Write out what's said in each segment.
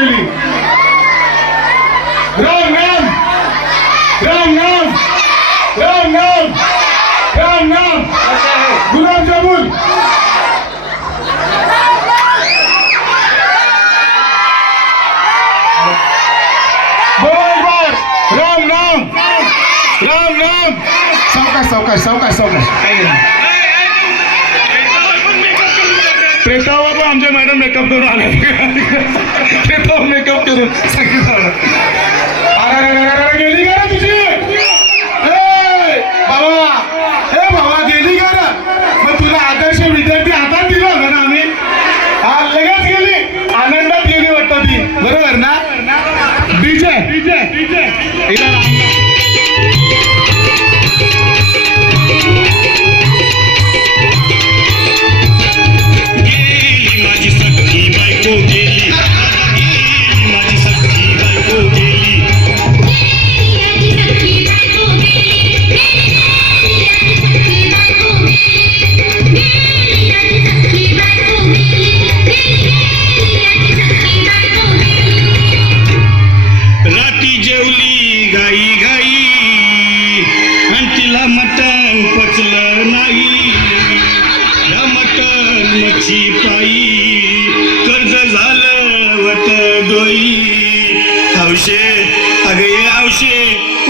गेली. राम राम राम राम राम राम राम राम. गुलाबजामुन बरोबर. राम राम राम राम. सावकाश सावकाश सावकाश सावकाश. काही नाही. प्रेतावर पण आमच्या मॅडम मेकअप करून आले. प्रेतावर मेकअप करून सांगितलं. अरे गेली का तुझी बाबा. हे बाबा गेली का ना. मग तुला आदर्श विद्यार्थी हातात दिला होता ना आम्ही. हा लगेच गेली. आनंदात गेली वाटतं ती. बरोबर ना. DJ DJ DJ.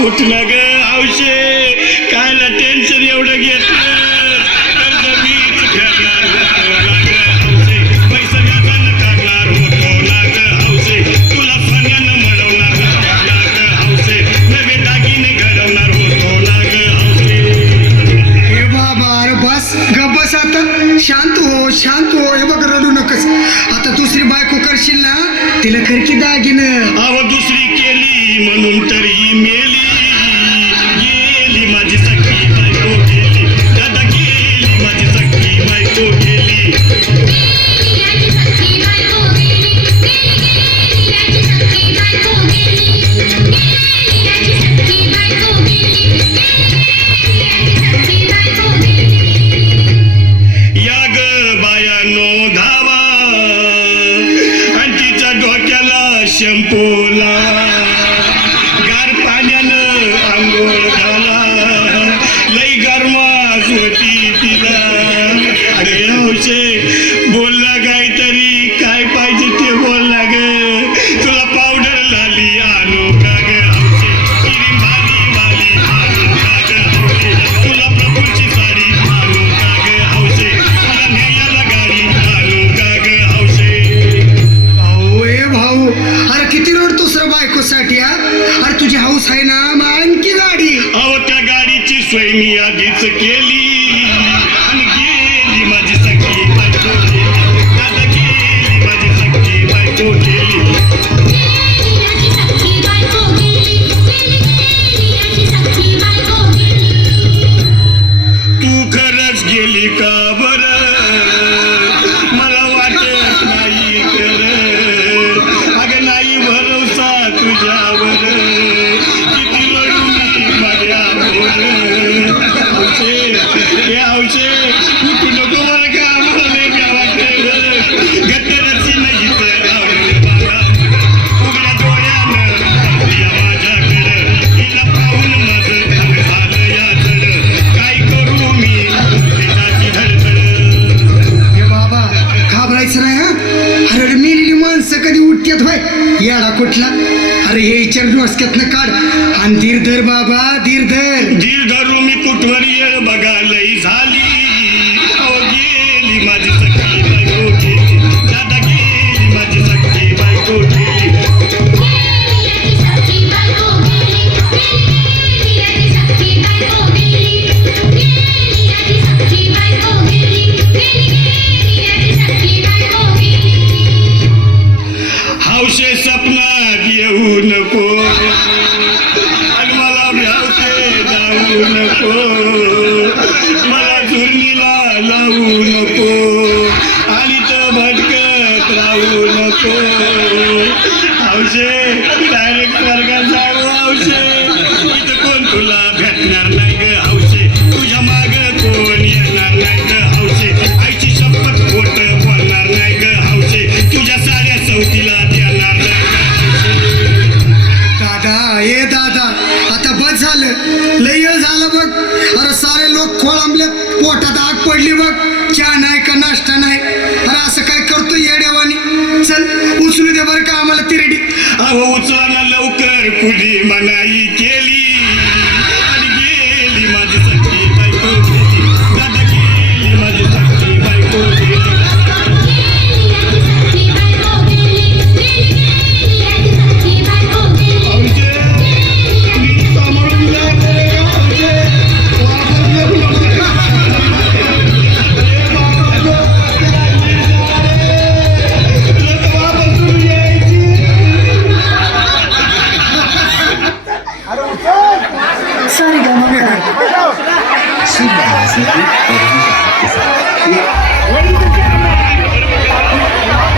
उठ ना ग औषे. कायला टेन्शन एवढं घेतलं. पैसा व्याजानं काढणार होतो ना ग हौसे. तुला सोन्यानं मिळवणार हौसे. नवे दागिने घडवणार होतो ना ग हौसे. हे बाबा अरे बस ग बस आता. शांत हो. हे बघ रडू नकस. आता दुसरी बायको करशील ना तिला कर की दागिनं. अहो दुसरी केली म्हणून तरी मेली. माझी सखी बायको गेली. दादा गेली माझी सखी बायको गेली. या ग बायानो धावा आणि तिच्या डोक्याला शॅम्पूला गार पाण्यानं आंघोळ घाला. लई गरमास होती तिला. अरे हौशे बोलला काहीतरी. काय पाहिजे ते बोलला ग. तुला पावडर लाली आणू का ग हौशे. क्रीम वाली आणू का ग हौशे. तुला प्रभूची साडी आणू का ग हौशे. तुला न्यायाला गाडी आणू का ग हौशे. भाऊ ए भाऊ अरे किती रडतोस रे बायकोसाठी. अरे तुझी हौस आहे ना मग आणखी गाडी. अहो त्या गाडीची सोय मी आधीच केली. आणि गेली माझी सखी बायको गेली. दादा गेली माझी सखी बायको गेली. तू खरंच गेली का बरं. मला वाटत नाही खरं. अगं नाही भरोसा तुझ्यावर. किती रडू मी माझ्यावर. औषे उठू नको बरं का. आम्हाला लय भ्या वाटतं. गट्टरची नाही उघड्या डोळ्यानं माझ्याकडं. हिला पाहून माझं झालं याचड. काय करू मी त्याची धडधड. हे बाबा घाबरायचं नाही. अरे मेलेली माणसं कधी उठतात भाई. याडा कुठला. अरे हे विचार डोसक्यातनं काढ आणि धीर धर बाबा धीर धर. धीर धरू मी कुठवर येळ बघा लई झाली. अहो गेली माझी सखी बायको गेली. दादा गेली माझी सखी बायको गेली. हौशे सपनात येऊ नको. आणि मला भ्यावते जाऊ नको. मला झुरणीला लावू नको. आणि तर भटकत राहू नको. हौशे डायरेक्ट वर्गात जाऊ. हौशे इथं कोण तुला भेटणार नाही ग हौशे. तुझ्या माग कोण येणार नाही ग हौशे. आईची शपथ खोट बोलणार नाही ग हौशे. तुझ्या साऱ्या चौकीला देणार नाही. लय वेळ झाला बघ. अरे सारे लोक खोळंबले, पोटात आग पडली बघ. चहा नाही का नाश्ता नाही. अरे असं काय करतो येड्यावानी. चल उचलू दे बरं का आम्हाला तिरडी. अहो उचला ना लवकर, कुणी मनाई